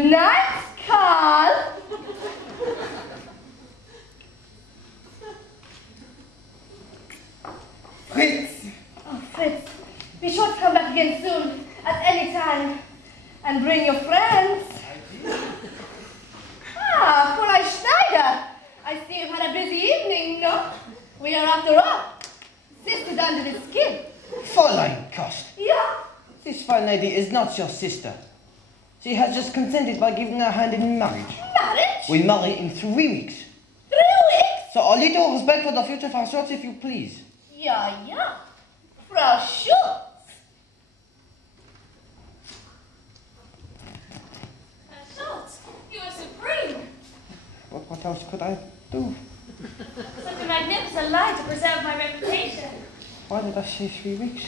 Good night, Carl. Fritz! Oh, Fritz, be sure to come back again soon, at any time. And bring your friends. Ah, Fräulein Schneider. I see you've had a busy evening, no? We are, after all, sisters under the skin. Fräulein Kost. Yeah? This fine lady is not your sister. She has just consented by giving her hand in marriage. Marriage? We marry in 3 weeks. 3 weeks? So a little respect for the future Frau Schultz, if you please. Yeah. Frau Schultz. Schultz, you are supreme. What else could I do? Such a magnificent lie to preserve my reputation. Why did I say 3 weeks?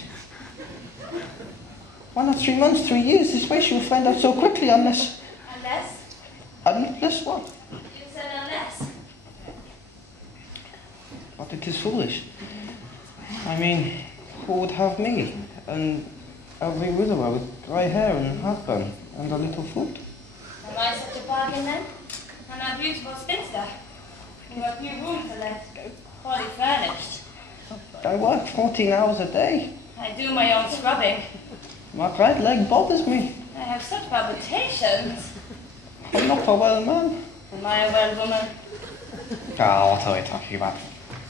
Why not 3 months, 3 years? This way she will find out so quickly unless... Unless? Unless what? You said unless. But it is foolish. I mean, who would have me? And every widower with grey hair and half bun and a little foot? Am I such a bargain then? I'm a beautiful spinster. You have a few rooms to let, fully furnished. I work 14 hours a day. I do my own scrubbing. My right leg bothers me. I have such palpitations. I'm not a well man. Am I a well woman? Oh, what are we talking about?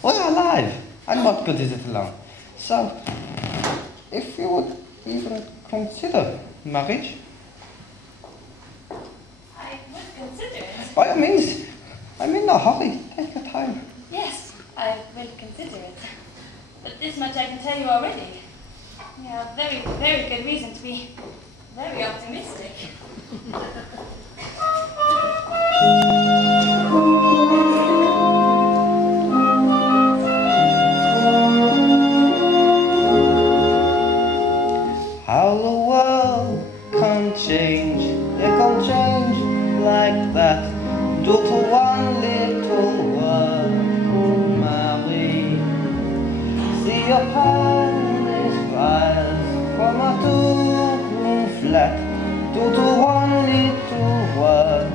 We're alive. And what good is it alone? So, if you would even consider marriage, I would consider it. by all means, I'm in no hurry. Take your time. Yes, I will consider it. But this much I can tell you already. You have very, very good reason to be very optimistic. How the world can change, it can change like that, due to one little word, Marie. See your palace rise from a two-room flat, due to one little word,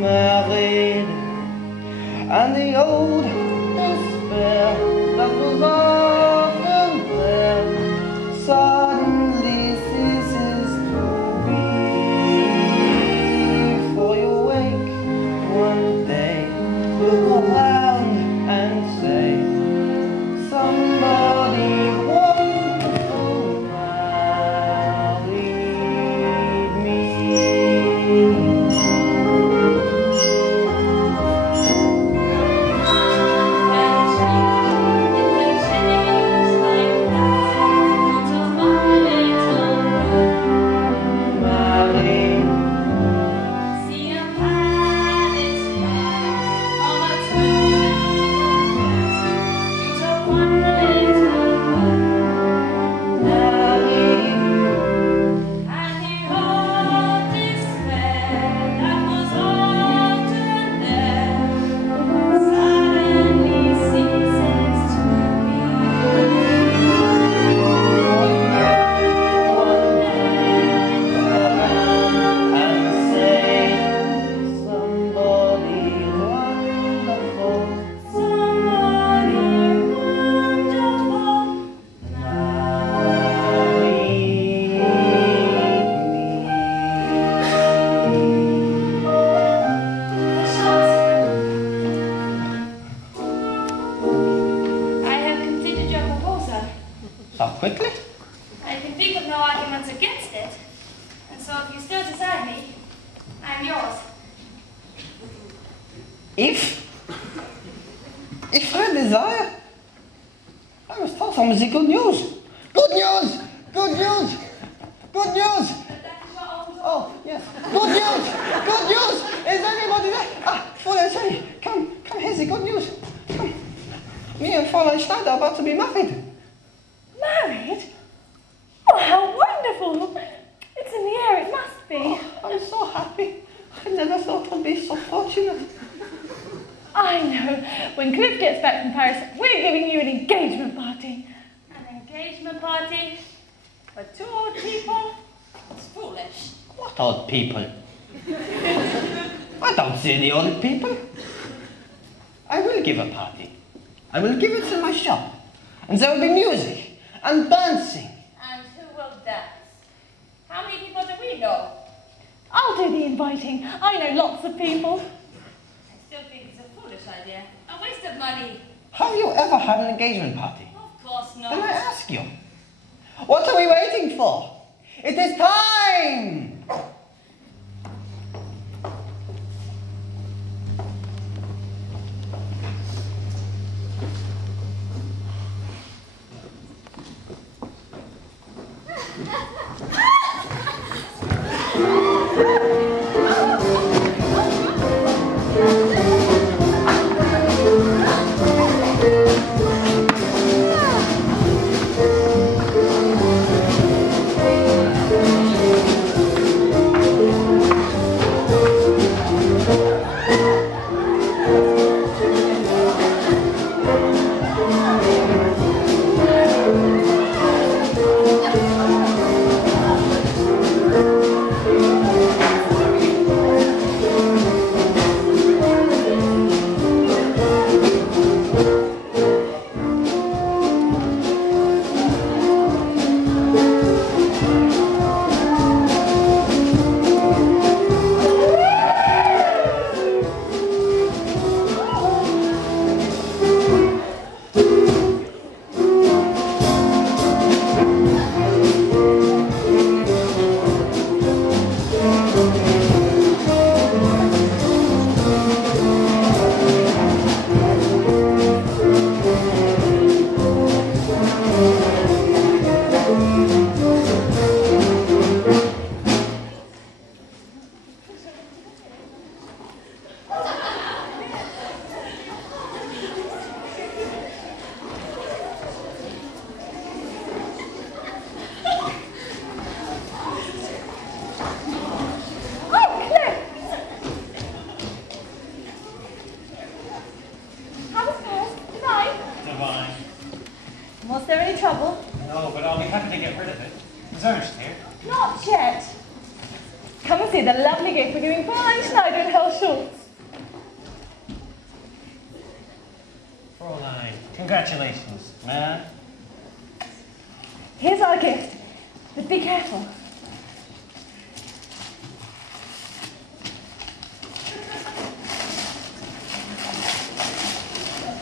Marie. And the old despair that was often there, suddenly ceases to be. For you wake one day, look around and say, somebody wonderful married me. So quickly? I can think of no arguments against it. And so if you still desire me, I'm yours. If I desire, I must tell some of the good news. Good news! Good news! Good news! Oh, yes. Good news! Good news! Is anybody there? Ah, Fräulein Schneider, come here's the good news. Come. Me and Fräulein Schneider are about to be married. Married? Oh, how wonderful! It's in the air, it must be. Oh, I'm so happy. I never thought I'd be so fortunate. I know. When Cliff gets back from Paris, we're giving you an engagement party. An engagement party for two old people? It's foolish. What old people? I don't see any old people. I will give a party. I will give it in my shop. And there will be music and dancing. And who will dance? How many people do we know? I'll do the inviting. I know lots of people. I still think it's a foolish idea. A waste of money. Have you ever had an engagement party? Of course not. Then I ask you, what are we waiting for? It is time! Was there any trouble? No, but I'll be happy to get rid of it. Is Ernst here? Not yet. Come and see the lovely gift we're giving Fräulein Schneider and Herr Schultz. Fräulein, congratulations, man. Here's our gift, but be careful.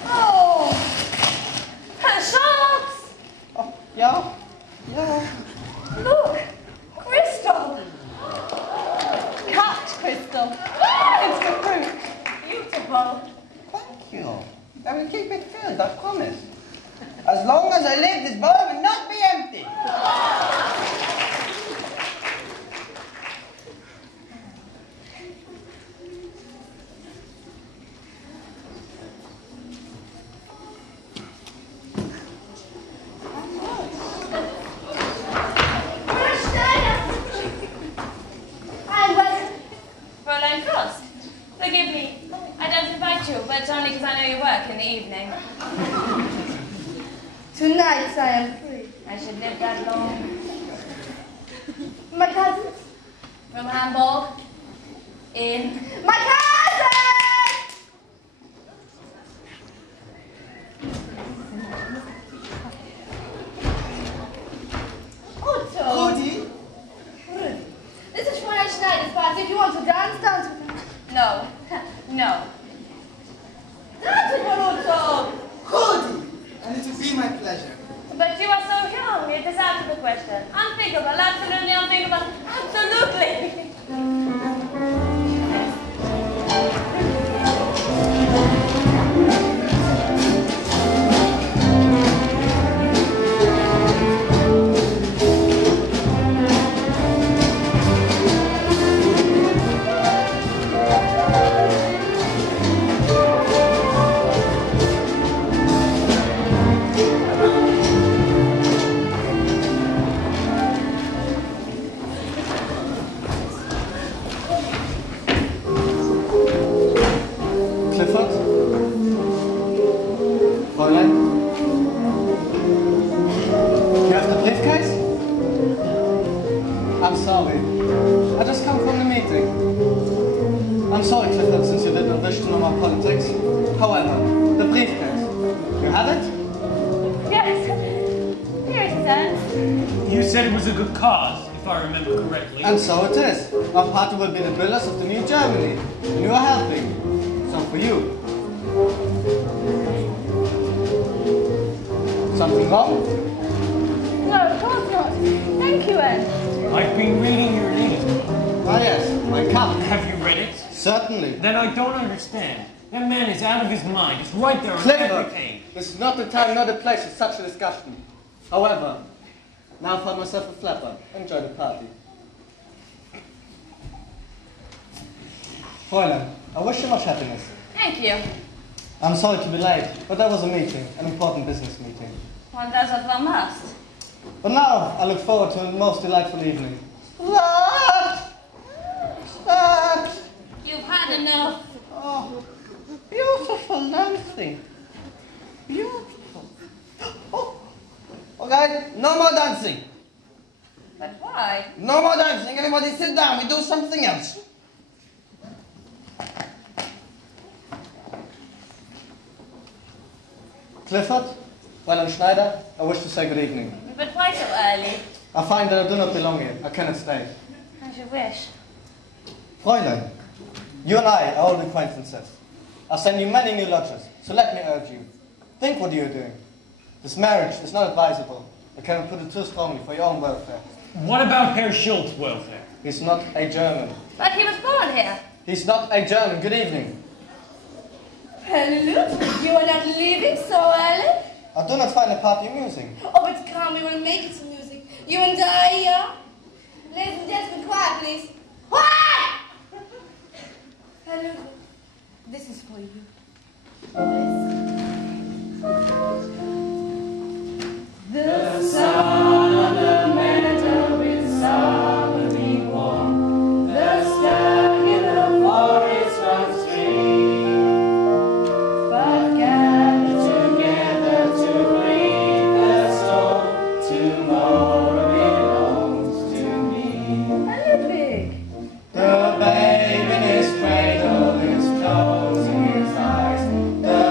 Oh, Herr Schultz! Oh, yeah? Yeah. Look, crystal. Cut crystal. It's the fruit. Beautiful. Thank you. I will keep it filled, I promise. As long as I live, this bowl will not be empty. Fräulein Frost, forgive me. I don't invite you, but only because I know you work in the evening. Tonight I am free. I should live that long. My cousins? From Hamburg. In. My cousins! Otto! Goody? This is Fräulein Schneider's party. If you want to dance, dance with her. No. No. Dance with her, Otto! Goody! And it will be my pleasure. But you are so young. It is out of the question. Unthinkable. Absolutely unthinkable. Absolutely. said it was a good cause, if I remember correctly. And so it is. Our party will be the builders of the new Germany. And you are helping. So for you. Something wrong? No, of course not. Thank you, Anne. I've been reading your letter. Ah yes, my cup. Have you read it? Certainly. Then I don't understand. That man is out of his mind. It's right there on Clever. every page. This is not the time, not the place for such a discussion. However, now I find myself a flapper. Enjoy the party. Fräulein, I wish you much happiness. Thank you. I'm sorry to be late, but there was a meeting, an important business meeting. One does what one must. But now I look forward to a most delightful evening. What? You've had enough. Oh, beautiful dancing. Beautiful. Oh, okay, no more dancing. But why? No more dancing. Everybody sit down. We do something else. Clifford, Fräulein Schneider, I wish to say good evening. But why so early? I find that I do not belong here. I cannot stay. As you wish. Fräulein, you and I are old acquaintances. I'll send you many new lodgers, so let me urge you. Think what you are doing. This marriage is not advisable. I cannot put it too strongly for your own welfare. What about Herr Schultz's welfare? He's not a German. But he was born here. He's not a German. Good evening. Hello, you are not leaving so early? I do not find the party amusing. Oh, but come, we will make it music. You and I, yeah? Ladies and gentlemen, quiet, please. Quiet! Hello, this is for you. The sun on the meadow is summerly warm. The stag in the forest runs free. But gather together to greet the storm. Tomorrow belongs to me. Hello, pig. The babe in his cradle is closing his eyes. The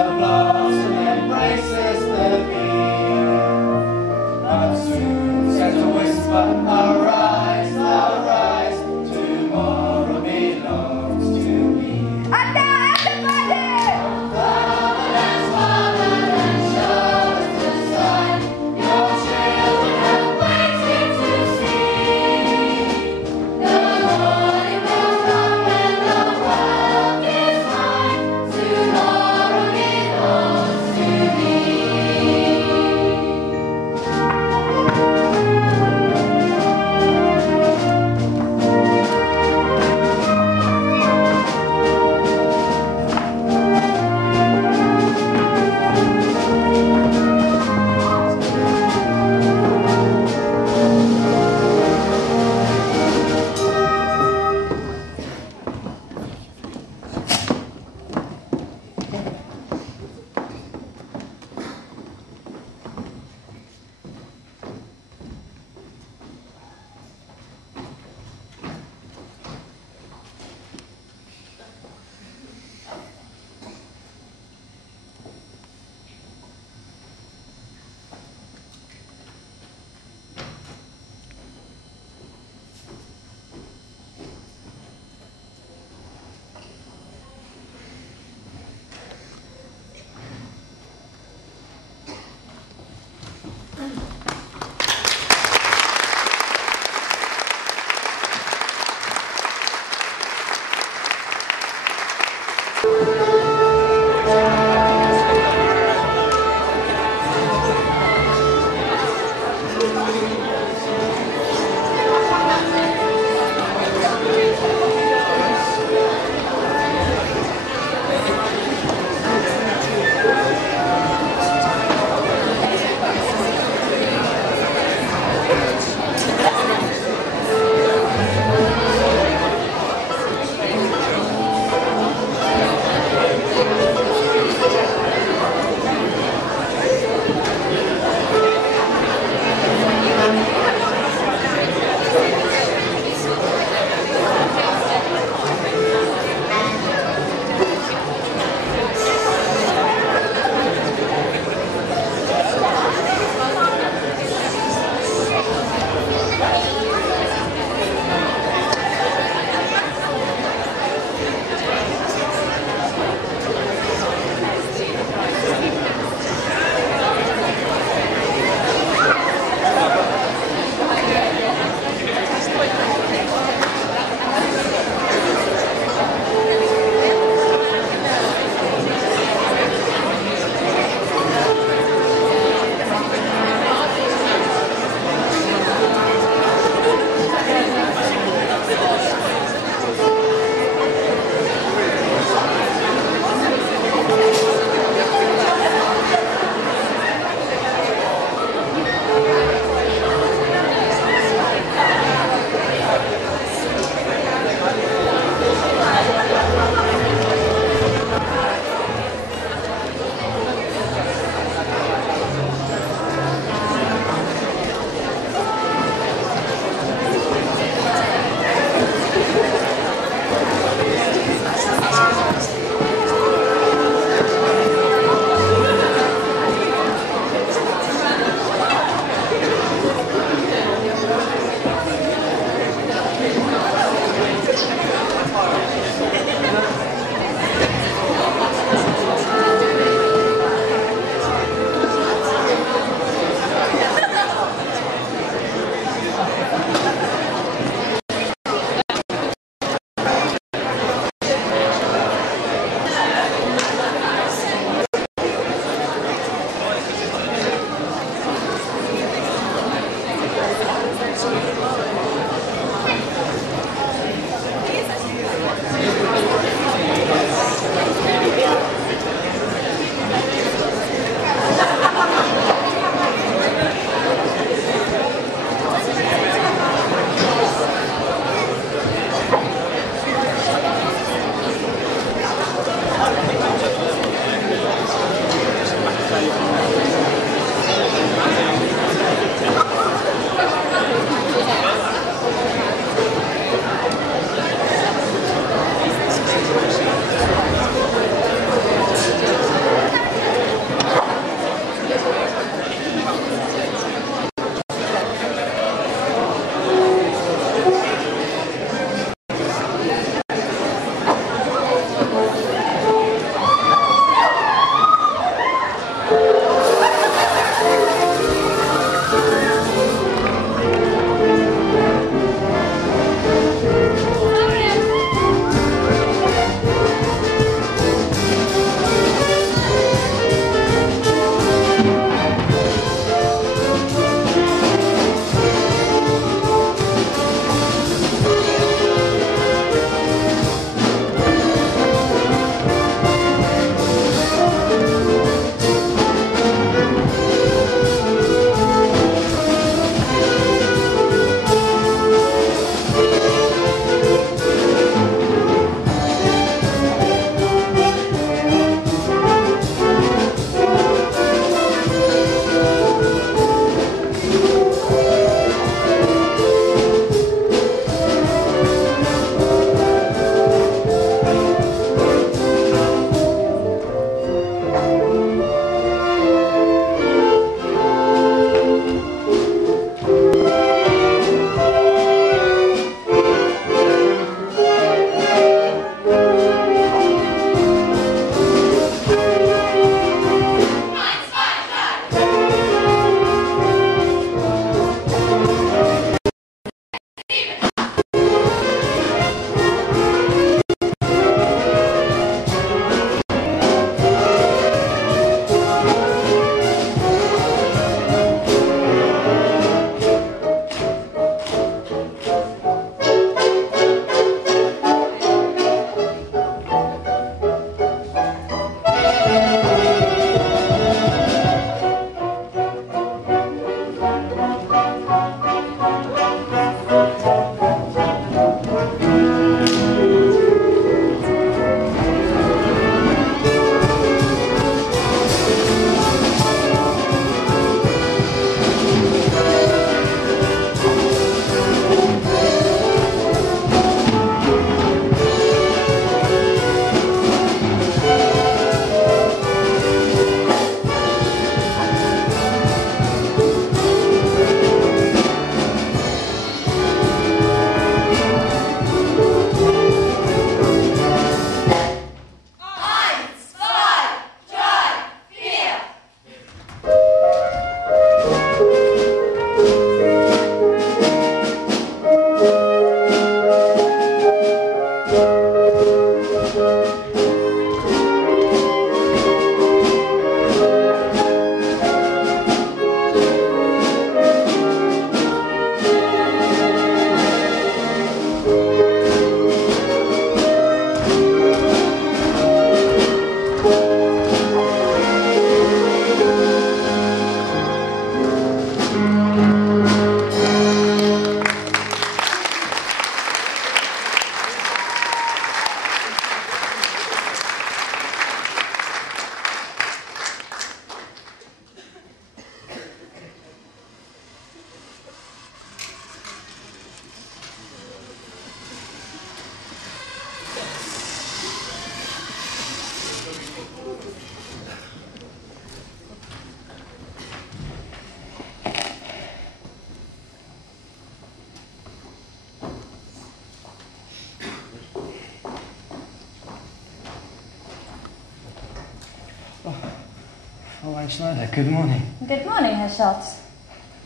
Fräulein Schneider, good morning. Good morning, Herr Schultz.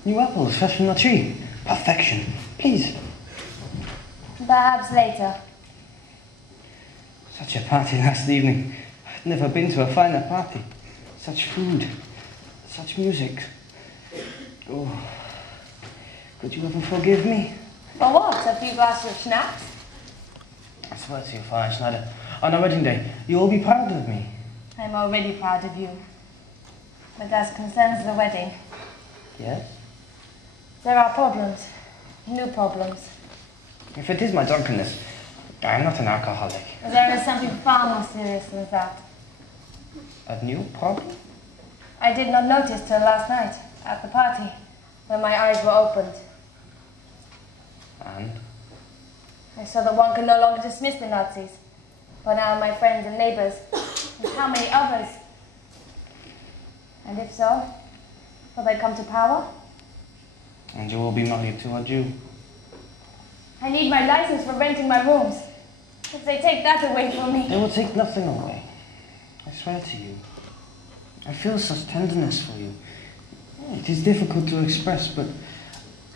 New apples, fresh from the tree. Perfection. Please. Perhaps later. Such a party last evening. I've never been to a finer party. Such food. Such music. Oh. Could you ever forgive me? For what? A few glasses of schnapps? I swear to you, Fräulein Schneider, on our wedding day, you will be proud of me. I'm already proud of you. But as concerns the wedding, Yes? there are problems. New problems. If it is my drunkenness, I'm not an alcoholic. There is something far more serious than that. A new problem? I did not notice till last night, at the party, when my eyes were opened. And? I saw that one can no longer dismiss the Nazis, but now my friends and neighbors, and how many others? And if so, will they come to power? And you will be married to a Jew. I need my license for renting my rooms. If they take that away from me... They will take nothing away. I swear to you. I feel such tenderness for you. It is difficult to express, but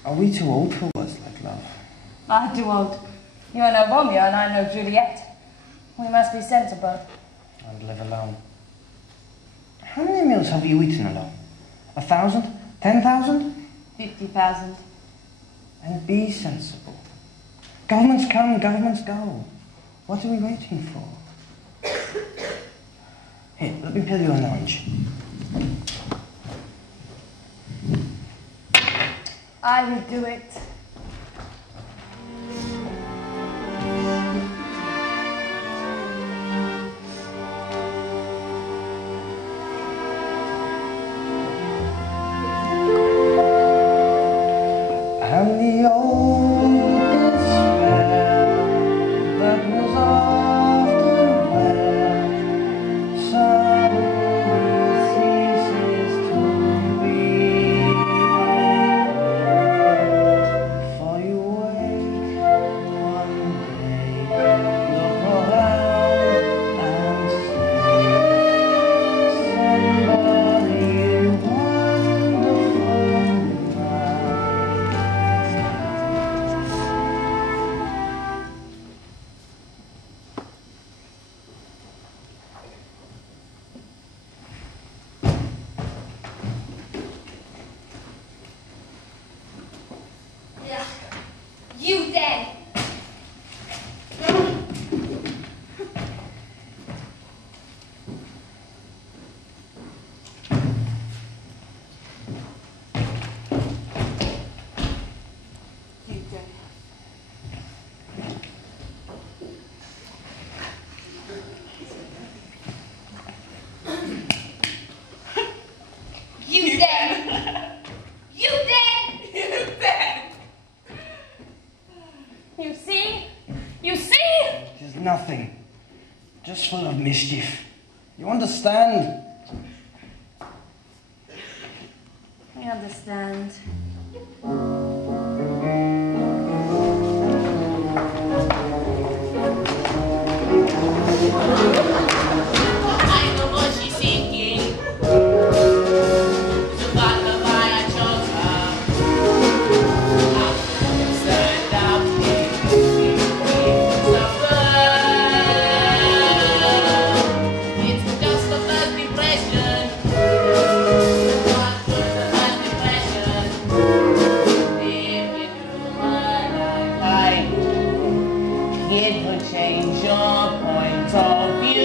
are we too old for words like love? Ah, too old. You are no Romeo and I am no Juliet. We must be sensible. And live alone. How many meals have you eaten alone? 1,000? 10,000? 50,000. And be sensible. Governments come, governments go. What are we waiting for? Here, let me peel you an orange. I will do it. And the old despair that was often there suddenly ceases to be. For you wake one day, look around and see somebody wonderful now. Yeah. You then. You then. You then. You then. You see? You see? It is nothing. Just full of mischief. You understand? I understand. I know what she's thinking. So by the way I chose her. I'm concerned out here. It's just a first impression. One first impression. If you knew her like I do, it would change your point of view.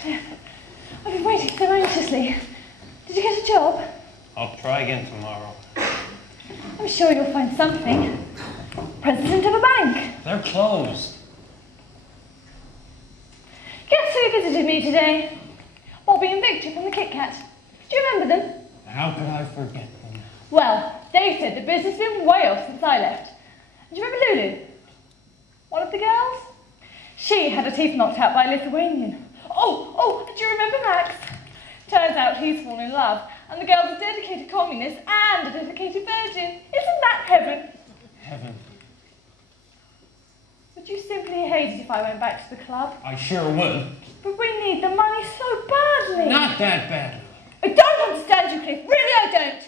Cliff, I've been waiting so anxiously. Did you get a job? I'll try again tomorrow. I'm sure you'll find something. President of a bank. They're closed. Guess who visited me today? Bobby and Victor from the Kit Kat. Do you remember them? How could I forget them? Well, they said the business has been way off since I left. Do you remember Lulu? One of the girls? She had her teeth knocked out by a Lithuanian. Oh, do you remember Max? Turns out he's fallen in love, and the girl's a dedicated communist and a dedicated virgin. Isn't that heaven? Heaven. Would you simply hate it if I went back to the club? I sure would. But we need the money so badly. Not that badly. I don't understand you, Cliff. Really, I don't.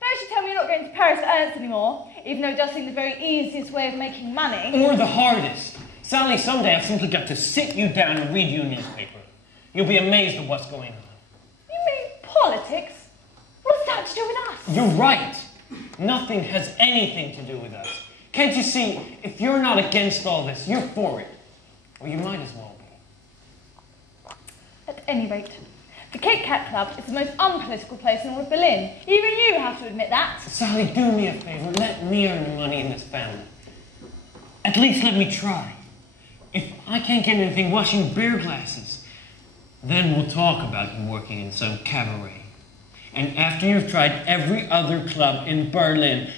First you tell me you're not going to Paris to Ernst anymore, even though it does seem the very easiest way of making money. Or the hardest. Sally, someday I've simply got to sit you down and read you a newspaper. You'll be amazed at what's going on. You mean politics? What's that to do with us? You're right. Nothing has anything to do with us. Can't you see, if you're not against all this, you're for it. Or you might as well be. At any rate, the Kit Kat Club is the most unpolitical place in all of Berlin. Even you have to admit that. Sally, do me a favor. Let me earn the money in this family. At least let me try. If I can't get anything washing beer glasses, then we'll talk about you working in some cabaret. And after you've tried every other club in Berlin,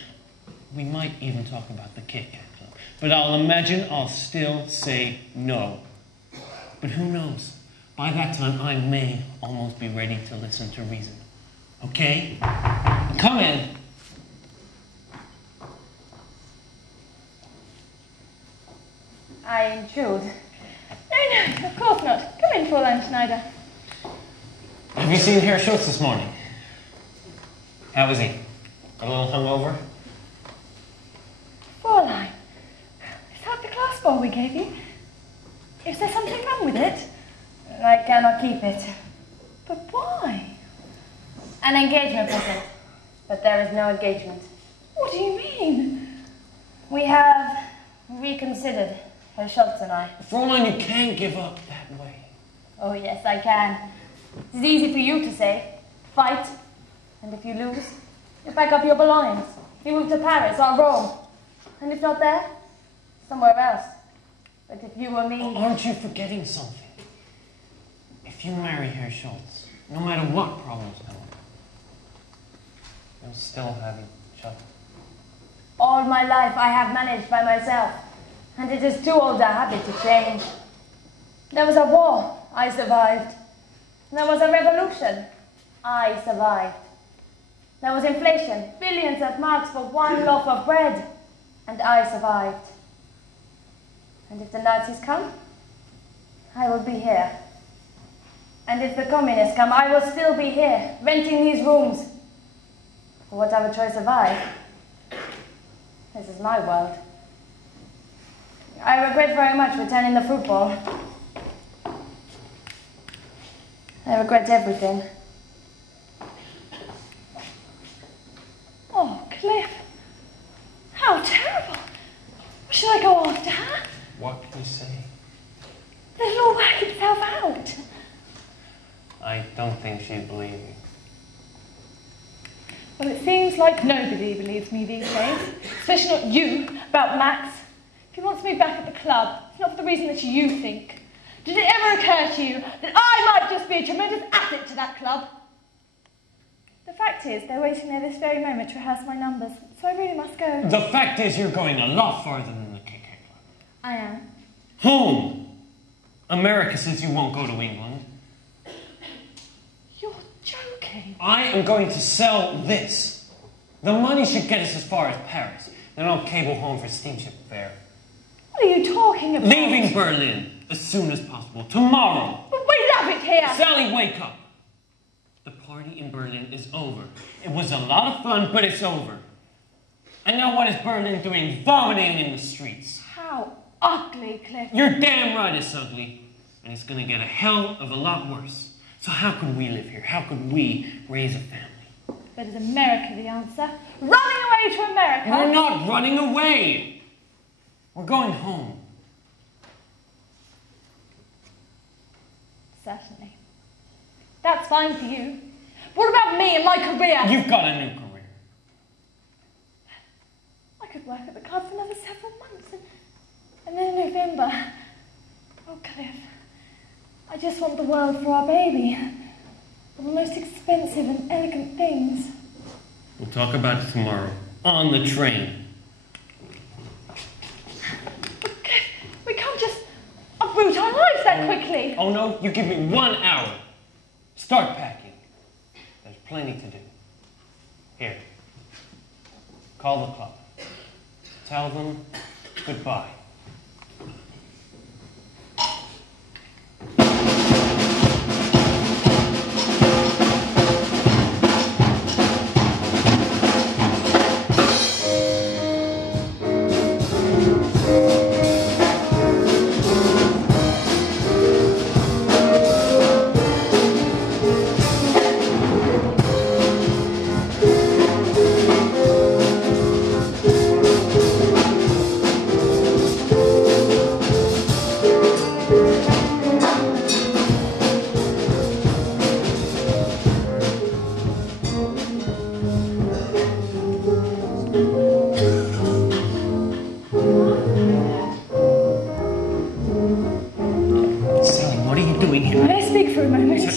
we might even talk about the Kit Kat Club. But I'll imagine I'll still say no. But who knows? By that time, I may almost be ready to listen to reason. Okay? Come in. I intrude. No, of course not. Come in, Fräulein Schneider. Have you seen Herr Schultz this morning? How is he? A little hungover? Fräulein, is that the glass bowl we gave you? Is there something wrong with it? I cannot keep it. But why? An engagement present. But there is no engagement. What do you mean? We have reconsidered, Herr Schultz and I. Fräulein, you can't give up that way. Oh yes, I can. It's easy for you to say. Fight. And if you lose, you pack up your belongings. You move to Paris or Rome. And if not there, somewhere else. But if you or me... Aren't you forgetting something? If you marry Herr Schultz, no matter what problems come up, you'll still have each other. All my life I have managed by myself. And it is too old a habit to change. There was a war. I survived. There was a revolution. I survived. There was inflation. Billions of marks for one loaf of bread. And I survived. And if the Nazis come, I will be here. And if the communists come, I will still be here, renting these rooms. For what other choice have I? This is my world. I regret very much returning the fruit bowl. I regret everything. Oh, Cliff. How terrible. Should I go after her? What can you say? It'll all work itself out. I don't think she'd believe you. Well, it seems like nobody believes me these days. Especially not you, about Max. If he wants me back at the club, it's not for the reason that you think. Did it ever occur to you that I might just be a tremendous asset to that club? The fact is, they're waiting there this very moment to rehearse my numbers, so I really must go. The fact is, you're going a lot farther than the Kit Kat Club. I am. Home! America says you won't go to England. You're joking. I am going to sell this. The money should get us as far as Paris. Then I'll cable home for steamship fare. What are you talking about? Leaving Berlin as soon as possible. Tomorrow. But we love it here. Sally, wake up. The party in Berlin is over. It was a lot of fun, but it's over. And now what is Berlin doing? Vomiting in the streets. How ugly, Cliff. You're damn right it's ugly. And it's going to get a hell of a lot worse. So how could we live here? How could we raise a family? But is America the answer? Running away to America? We're not running away. We're going home. certainly. That's fine for you. What about me and my career? You've got a new career. I could work at the club for another several months, and then in November... Oh, Cliff, I just want the world for our baby. All the most expensive and elegant things. We'll talk about it tomorrow, on the train. Cliff, we can't just uproot our lives that quickly. Oh no, you give me 1 hour. Start packing. There's plenty to do. Here. Call the club. Tell them goodbye.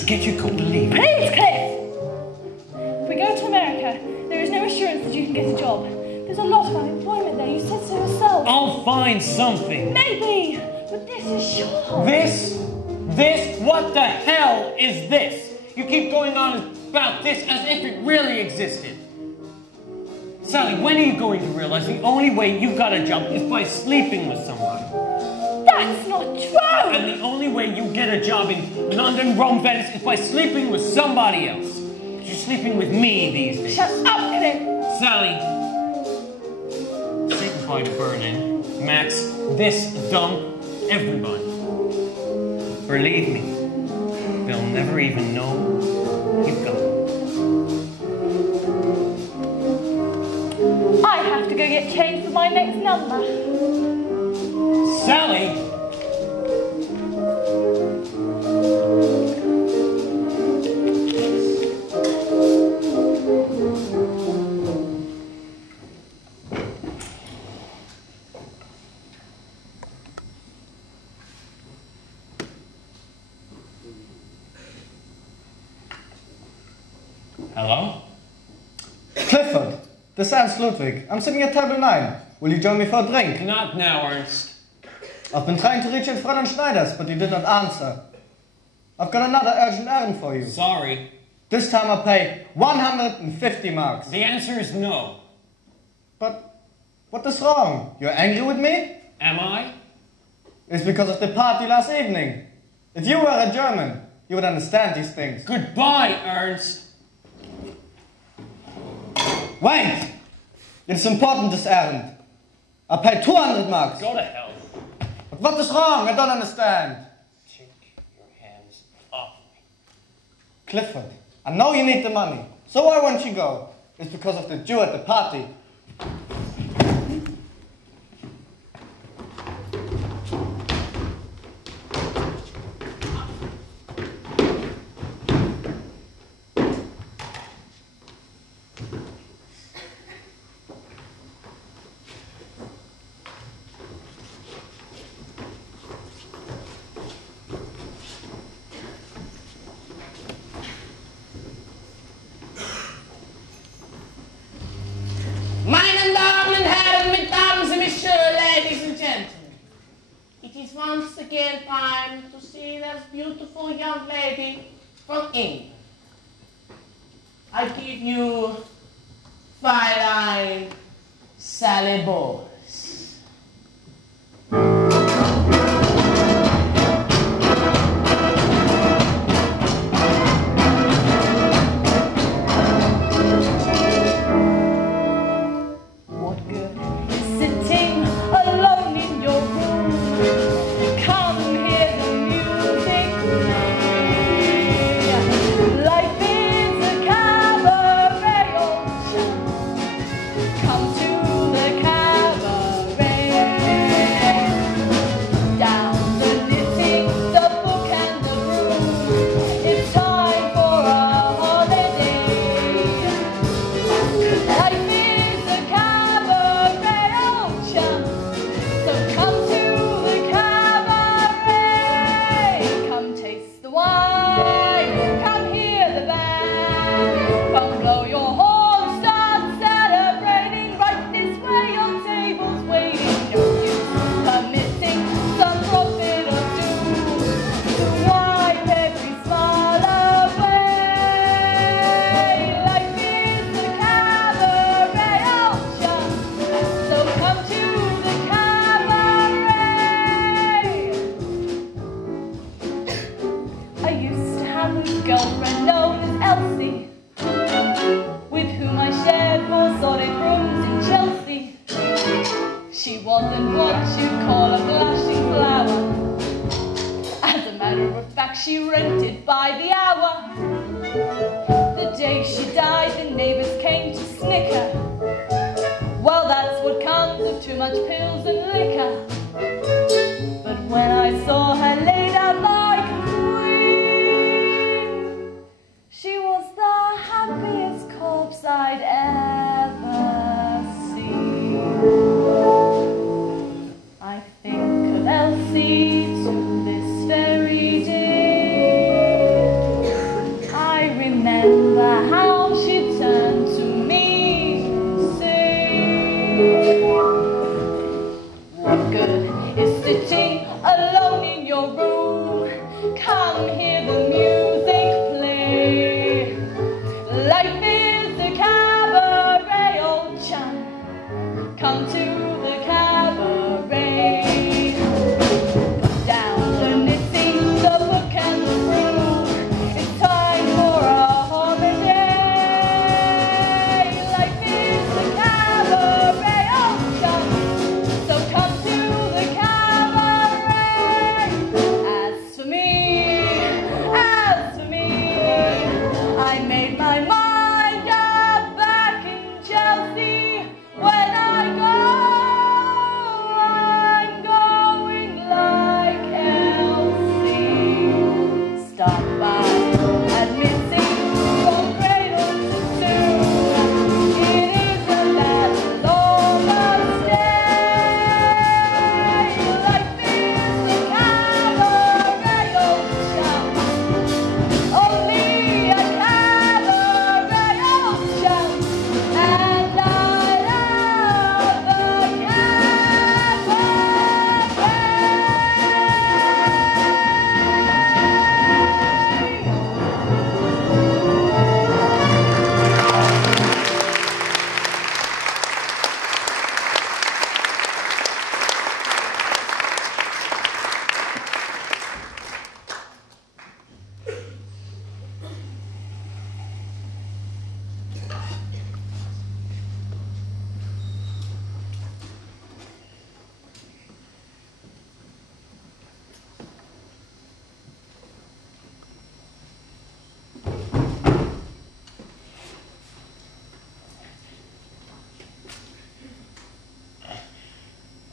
Get your coat and leave. Please, Cliff! If we go to America, there is no assurance that you can get a job. There's a lot of unemployment there, you said so yourself. I'll find something. Maybe, but this is sure. This? What the hell is this? You keep going on about this as if it really existed. Sally, when are you going to realize the only way you got a job is by sleeping with someone? That's not true! And the only way you get a job in London, Rome, Venice is by sleeping with somebody else. You're sleeping with me these days. Shut up, Cliff! Sally, say goodbye to Vernon, Max, this dump, everybody. Believe me, they'll never even know you've gone. I have to go get changed for my next number. Sally! Hello? Clifford, this is Ernst Ludwig. I'm sitting at table 9. Will you join me for a drink? Not now, Ernst. I've been trying to reach in Fräulein Schneider's, but you did not answer. I've got another urgent errand for you. Sorry. This time I'll pay 150 marks. The answer is no. But what is wrong? You're angry with me? Am I? It's because of the party last evening. If you were a German, you would understand these things. Goodbye, Ernst. Wait! It's important, this errand. I'll pay 200 marks. Go to hell. But what is wrong? I don't understand. Take your hands off me. Clifford, I know you need the money. So why won't you go? It's because of the Jew at the party. Once again time to see this beautiful young lady from England. I give you Fräulein Sally Bowles. What good sitting alone in your room? Come hear the music play. Life is a cabaret, old chum. Come to the cabaret. man whose girlfriend known as Elsie, with whom I shared 4 solid rooms in Chelsea. She wasn't what you'd call a blushing flower. As a matter of fact, she rented by the hour. The day she died, the neighbours came to snicker. Well, that's what comes of too much pills and liquor. But when I saw her laid out like a queen, she was the happiest corpse I'd ever seen. I think of Elsie to this very day. I remember how she turned to me and said, what good is sitting alone in your room? Come hear the music play. Life is a cabaret, old chum. Come to the cabaret. Put down the knitting, the book and the broom. It's time for a holiday. Life is a cabaret, old chum. So come to the cabaret. As for me, I made my mind up back in Chelsea. When I go, I'm going like Elsie. Stop by admitting from cradle to tomb. It isn't that long a stay. Life is a cabaret, old chum. Only a cabaret, old chum. And I love the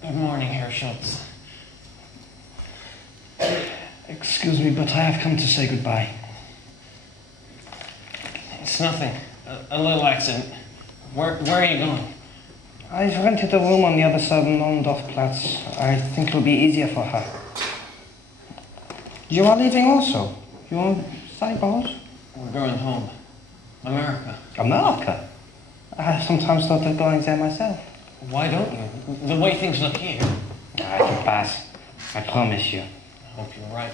Good morning, Herr Schultz. Excuse me, but I have come to say goodbye. It's nothing. A little accident. Where are you going? I've rented a room on the other side of Nondorfplatz. I think it'll be easier for her. You are leaving also? You want cycles? We're going home. America. America? I have sometimes thought of going there myself. Why don't you? The way things look here. I can pass. I promise you. I hope you're right.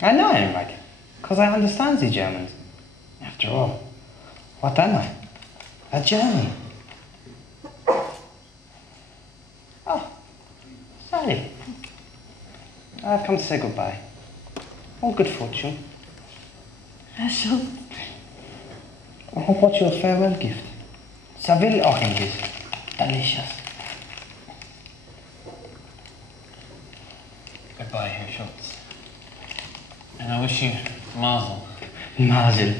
I know I'm right, because I understand the Germans. After all, what am I? A German. Oh, Sally. I've come to say goodbye. All good fortune. Herschel. I hope what your farewell gift. Savile oranges. Delicious. Goodbye, Herr Schultz. And I wish you mazel. Mazel.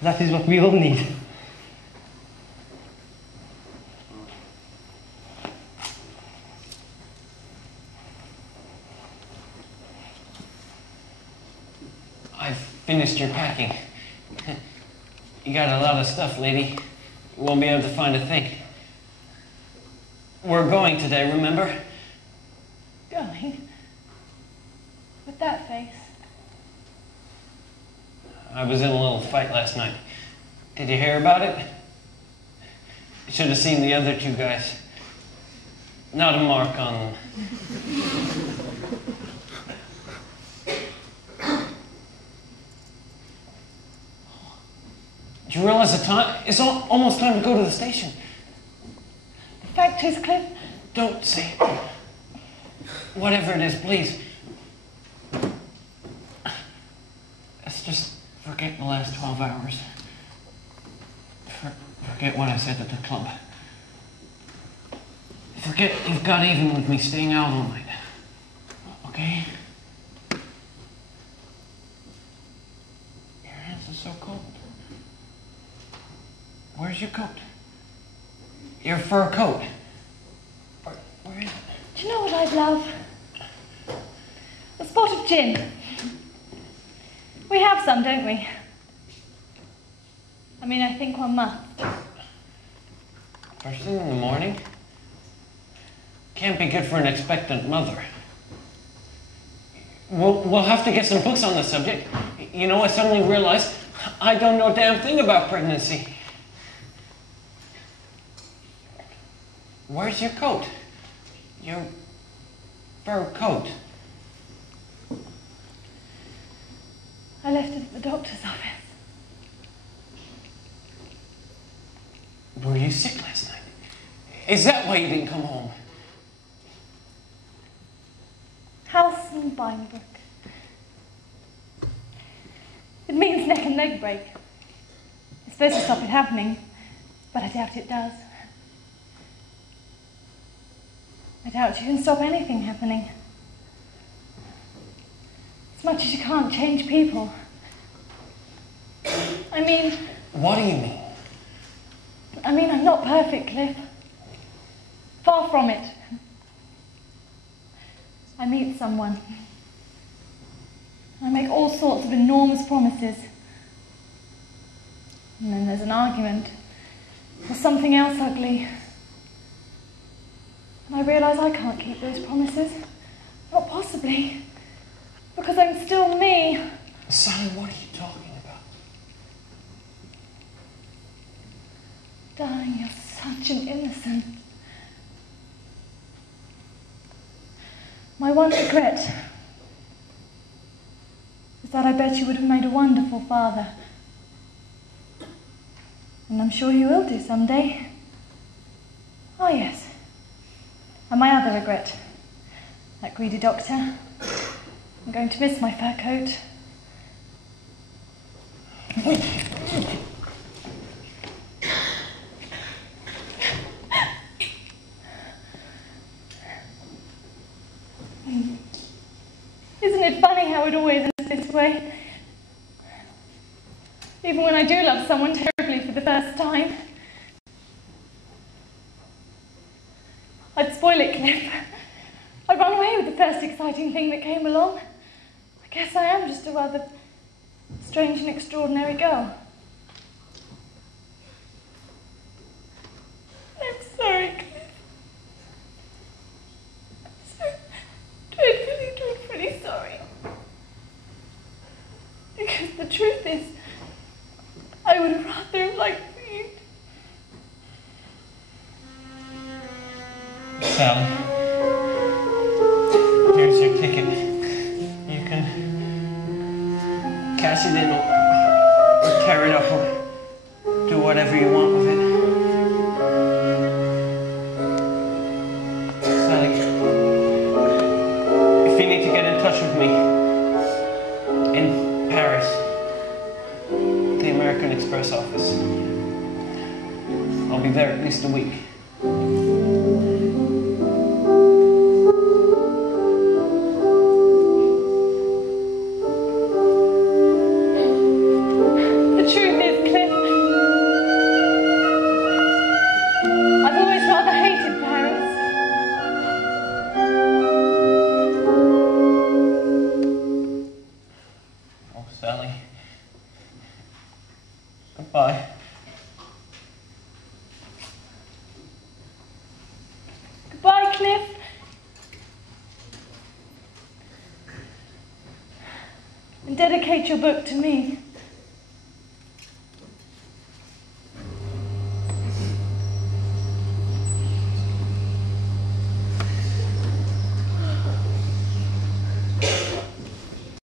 That is what we all need. I've finished your packing. You got a lot of stuff, lady. You won't be able to find a thing. We're going today, remember? Going? With that face? I was in a little fight last night. Did you hear about it? You should have seen the other 2 guys. Not a mark on them. Do you realize the time? It's almost time to go to the station. The fact is, Cliff... Don't say it. Whatever it is, please. It's just Forget the last 12 hours. Forget what I said at the club. Forget you've got even with me staying out all night. Okay? Your hands are so cold. Where's your coat? Your fur coat. Where is it? Do you know what I'd love? A spot of gin. We have some, don't we? I mean, I think one must. First thing in the morning? Can't be good for an expectant mother. We'll have to get some books on the subject. You know, I suddenly realized I don't know a damn thing about pregnancy. Where's your coat? Your fur coat? I left it at the doctor's office. Were you sick last night? Is that why you didn't come home? House and Beinbrook. It means neck and leg break. It's supposed to stop it happening, but I doubt it does. I doubt you can stop anything happening. As much as you can't change people. I mean... What do you mean? I mean, I'm not perfect, Cliff. Far from it. I meet someone. I make all sorts of enormous promises. And then there's an argument. Or something else ugly. And I realise I can't keep those promises. Not possibly. Because I'm still me. Sally, what are you talking about? Darling, you're such an innocent. My one regret is that I bet you would have made a wonderful father. And I'm sure you will do someday. Oh, yes. And my other regret, that greedy doctor. I'm going to miss my fur coat. Isn't it funny how it always is this way? Even when I do love someone terribly for the first time. I'd spoil it, Cliff. I'd run away with the first exciting thing that came along. I guess I am just a rather strange and extraordinary girl. I'm sorry, Cliff. I'm so dreadfully sorry. Because the truth is, I would have rather liked for you. Sally, here's your ticket. You can cash it in or tear it up or do whatever you want with it. Sally, if you need to get in touch with me in Paris, the American Express office, I'll be there at least a week. Goodbye. Goodbye, Cliff. And dedicate your book to me.